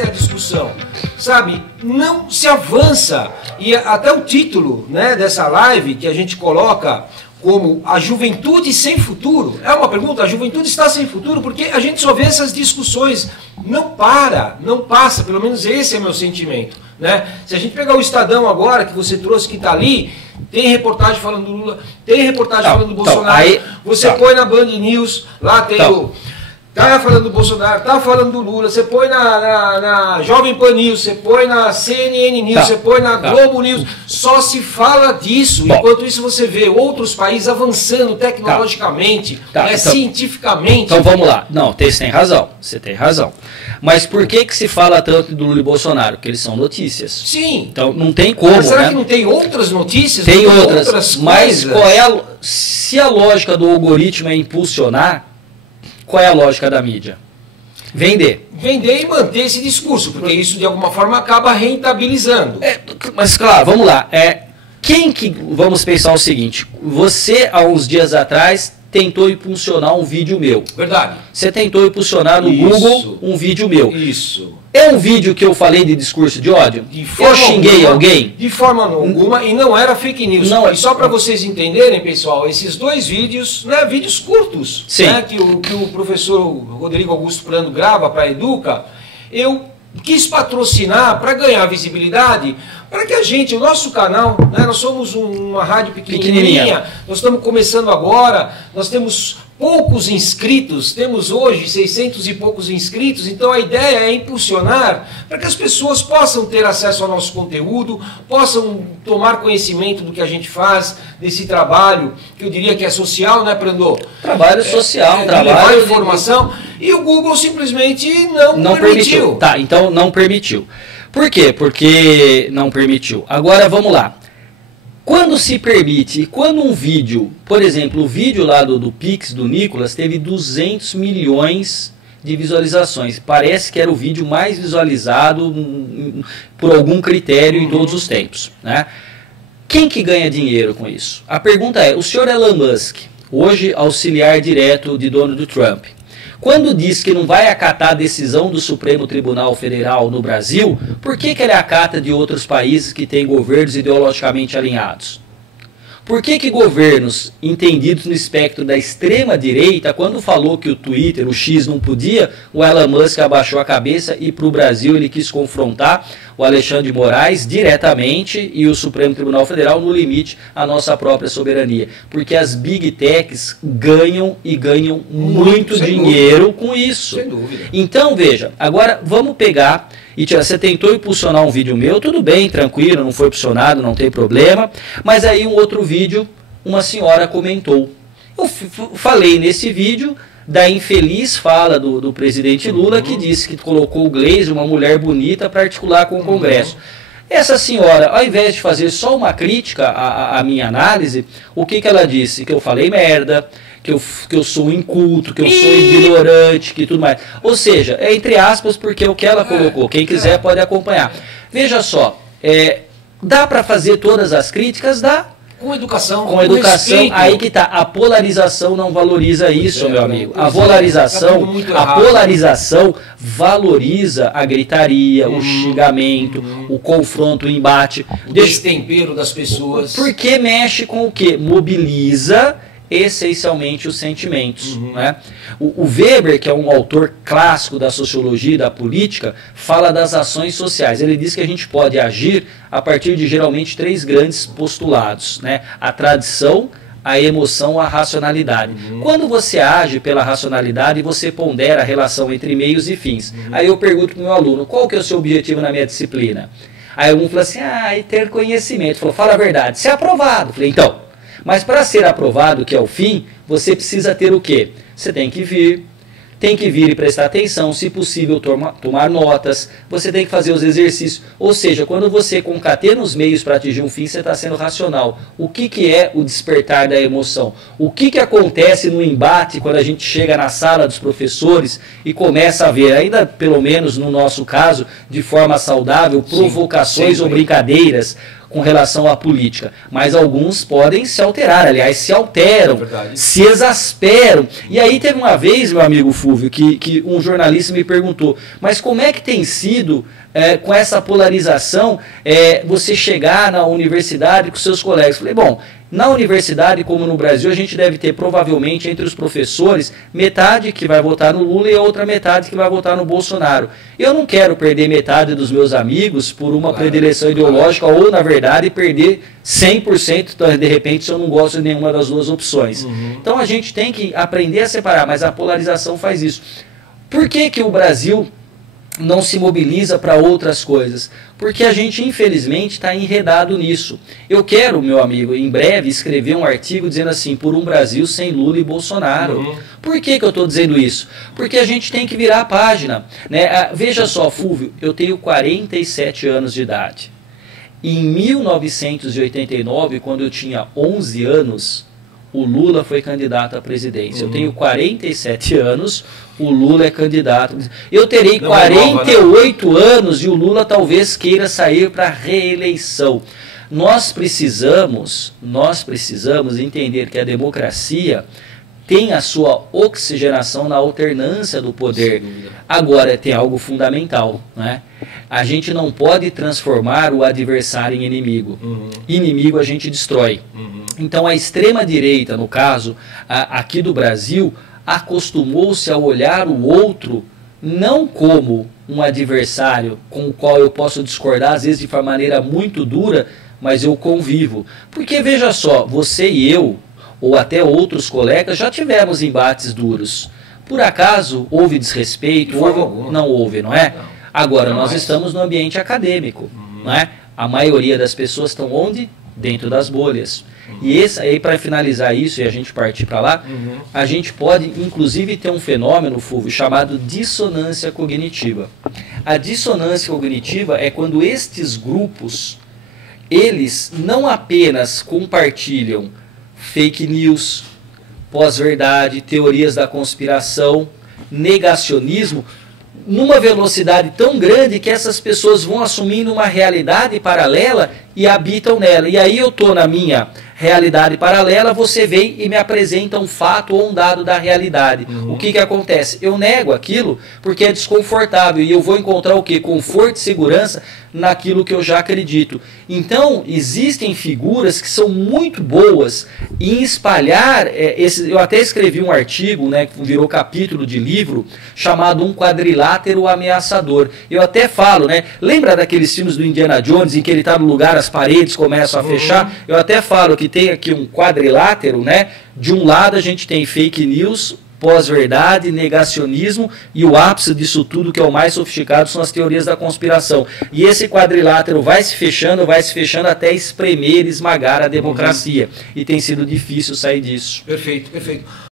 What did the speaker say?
essa é a discussão, sabe? Não se avança, e até o título, né, dessa live que a gente coloca como a juventude sem futuro, é uma pergunta, a juventude está sem futuro, porque a gente só vê essas discussões, não passa, pelo menos esse é meu sentimento, né? Se a gente pegar o Estadão agora, que você trouxe, que está ali, tem reportagem falando do Lula, tem reportagem falando do Bolsonaro, aí, você põe na Band News, lá tem o... Tá falando do Bolsonaro, tá falando do Lula, você põe na Jovem Pan News, você põe na CNN News, você põe na Globo News, só se fala disso. Enquanto isso você vê outros países avançando tecnologicamente, então, cientificamente. Então vamos lá. Não, você tem razão, você tem razão. Mas por que se fala tanto do Lula e Bolsonaro? Porque eles são notícias. Sim. Então não tem como, mas será que não tem outras notícias? Tem outras, mas qual é se a lógica do algoritmo é impulsionar, qual é a lógica da mídia? Vender. Vender e manter esse discurso, porque isso de alguma forma acaba rentabilizando. Mas claro, vamos lá. Vamos pensar o seguinte, você há uns dias atrás tentou impulsionar um vídeo meu. Verdade. Você tentou impulsionar no Google um vídeo meu. Isso. É um vídeo que eu falei de discurso de ódio? Eu xinguei alguém? De forma alguma, e não era fake news. Não, e só para vocês entenderem, pessoal, esses dois vídeos, né, vídeos curtos, né, que o professor Rodrigo Augusto Prando grava para a Educa, eu quis patrocinar para ganhar visibilidade, para que a gente, o nosso canal, né, nós somos uma rádio pequenininha, nós estamos começando agora, nós temos poucos inscritos, temos hoje 600 e poucos inscritos, então a ideia é impulsionar para que as pessoas possam ter acesso ao nosso conteúdo, possam tomar conhecimento do que a gente faz, desse trabalho, que eu diria que é social, né, Prandô? Trabalho social, trabalho... levar informação, e o Google simplesmente não permitiu. Tá, então não permitiu. Por quê? Porque não permitiu. Agora vamos lá. Quando se permite, quando um vídeo, por exemplo, o vídeo lá do Pix, do Nicolas, teve 200 milhões de visualizações. Parece que era o vídeo mais visualizado por algum critério em todos os tempos, né? Quem que ganha dinheiro com isso? A pergunta é, o senhor Elon Musk, hoje auxiliar direto de Donald Trump, quando diz que não vai acatar a decisão do Supremo Tribunal Federal no Brasil, por que ele acata de outros países que têm governos ideologicamente alinhados? Por que governos entendidos no espectro da extrema-direita, quando falou que o Twitter, o X, não podia, o Elon Musk abaixou a cabeça e para o Brasil ele quis confrontar o Alexandre de Moraes diretamente e o Supremo Tribunal Federal no limite à nossa própria soberania? Porque as Big Techs ganham e ganham muito dinheiro com isso. Sem dúvida. Então, veja, agora vamos pegar... E você tentou impulsionar um vídeo meu, tudo bem, tranquilo, não foi impulsionado, não tem problema. Mas aí um outro vídeo, uma senhora comentou. Eu falei nesse vídeo da infeliz fala do presidente Lula, que disse que colocou o Gleisi, uma mulher bonita, para articular com o Congresso. Essa senhora, ao invés de fazer só uma crítica à minha análise, o que ela disse? Que eu falei merda, que eu sou inculto, que eu sou ignorante, que tudo mais. Ou seja, é entre aspas, porque o que ela colocou, quem quiser pode acompanhar. Veja só, dá para fazer todas as críticas? Dá. Com educação. Com educação, aí que tá. A polarização não valoriza isso, meu amigo. A polarização valoriza a gritaria, o xingamento, o confronto, o embate. O destempero das pessoas. Porque mexe com o quê? Mobiliza essencialmente os sentimentos. Né? O Weber, que é um autor clássico da sociologia e da política, fala das ações sociais. Ele diz que a gente pode agir a partir de geralmente 3 grandes postulados, né? A tradição, a emoção, a racionalidade. Quando você age pela racionalidade, você pondera a relação entre meios e fins. Aí eu pergunto para o meu aluno, qual que é o seu objetivo na minha disciplina? Aí um fala assim, e ter conhecimento. Falou, fala a verdade, ser aprovado. Falei, então... Mas para ser aprovado, que é o fim, você precisa ter o quê? Você tem que vir e prestar atenção, se possível tomar notas, você tem que fazer os exercícios. Ou seja, quando você concatena os meios para atingir um fim, você está sendo racional. O que é o despertar da emoção? O que acontece no embate quando a gente chega na sala dos professores e começa a ver, ainda pelo menos no nosso caso, de forma saudável, provocações ou brincadeiras? com relação à política, mas alguns podem se alterar, aliás, se alteram, se exasperam. E aí teve uma vez, meu amigo Fúvio, que um jornalista me perguntou, mas como é que tem sido, com essa polarização, você chegar na universidade com seus colegas? Eu falei, bom, na universidade, como no Brasil, a gente deve ter provavelmente entre os professores metade que vai votar no Lula e a outra metade que vai votar no Bolsonaro. Eu não quero perder metade dos meus amigos por uma predileção ideológica ou, na verdade, perder 100% de repente se eu não gosto de nenhuma das duas opções. Então a gente tem que aprender a separar, mas a polarização faz isso. Por que que o Brasil não se mobiliza para outras coisas? Porque a gente, infelizmente, está enredado nisso. Eu quero, meu amigo, em breve, escrever um artigo dizendo assim, por um Brasil sem Lula e Bolsonaro. Por que que eu estou dizendo isso? Porque a gente tem que virar a página, né? Veja só, Fúvio, eu tenho 47 anos de idade. Em 1989, quando eu tinha 11 anos, o Lula foi candidato à presidência. Eu tenho 47 anos, o Lula é candidato. Eu terei 48 anos e o Lula talvez queira sair para reeleição. Nós precisamos entender que a democracia tem a sua oxigenação na alternância do poder. Agora, tem algo fundamental, né? A gente não pode transformar o adversário em inimigo. Inimigo a gente destrói. Então, a extrema-direita, no caso, aqui do Brasil, acostumou-se a olhar o outro não como um adversário com o qual eu posso discordar, às vezes de uma maneira muito dura, mas eu convivo. Porque, veja só, você e eu, ou até outros colegas, já tivemos embates duros. Por acaso, houve desrespeito? Não houve, não é? Agora, nós estamos no ambiente acadêmico, não é? A maioria das pessoas estão onde? Dentro das bolhas. E esse aí, para finalizar isso e a gente partir para lá, a gente pode, inclusive, ter um fenômeno, Fúvio, chamado dissonância cognitiva. A dissonância cognitiva é quando estes grupos, eles não apenas compartilham fake news, pós-verdade, teorias da conspiração, negacionismo, numa velocidade tão grande que essas pessoas vão assumindo uma realidade paralela e habitam nela. E aí eu estou na minha realidade paralela, você vem e me apresenta um fato ou um dado da realidade. O que que acontece? Eu nego aquilo porque é desconfortável e eu vou encontrar o quê? Conforto e segurança naquilo que eu já acredito. Então, existem figuras que são muito boas em espalhar eu até escrevi um artigo, né, que virou capítulo de livro, chamado Um Quadrilátero Ameaçador. Eu até falo, né, lembra daqueles filmes do Indiana Jones em que ele está no lugar, as paredes começam a fechar? Eu até falo que tem aqui um quadrilátero, né? De um lado a gente tem fake news, pós-verdade, negacionismo, e o ápice disso tudo, que é o mais sofisticado, são as teorias da conspiração. E esse quadrilátero vai se fechando até espremer, esmagar a democracia. E tem sido difícil sair disso. Perfeito, perfeito.